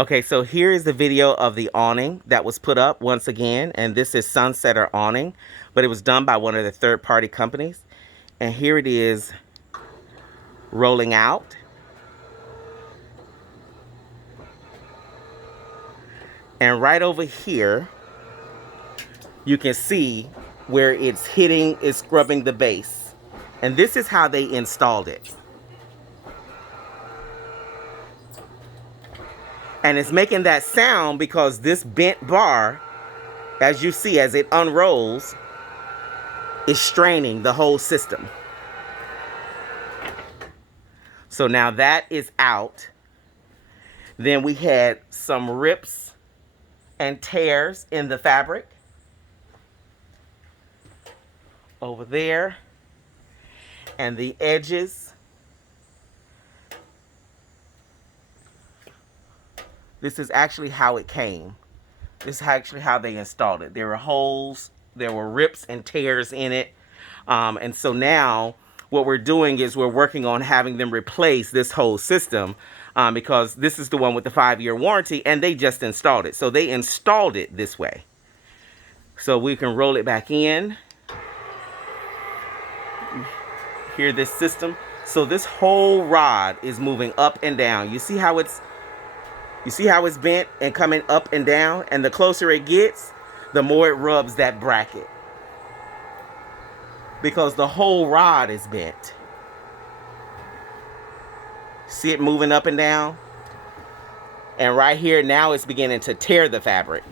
Okay, so here is the video of the awning that was put up once again, and this is Sunsetter Awning, but it was done by one of the third-party companies. And here it is rolling out. And right over here, you can see where it's hitting, it's scrubbing the base. And this is how they installed it. And it's making that sound because this bent bar, as you see, as it unrolls, is straining the whole system. So now that is out. Then we had some rips and tears in the fabric over there, and the edges. This is actually how it came. This is actually how they installed it. There were holes, there were rips and tears in it. And so now what we're doing is we're working on having them replace this whole system because this is the one with the 5-year warranty, and they just installed it. So they installed it this way. So we can roll it back in. Hear this system. So this whole rod is moving up and down. You see how it's bent and coming up and down? And the closer it gets, the more it rubs that bracket, because the whole rod is bent. See it moving up and down? And right here now it's beginning to tear the fabric.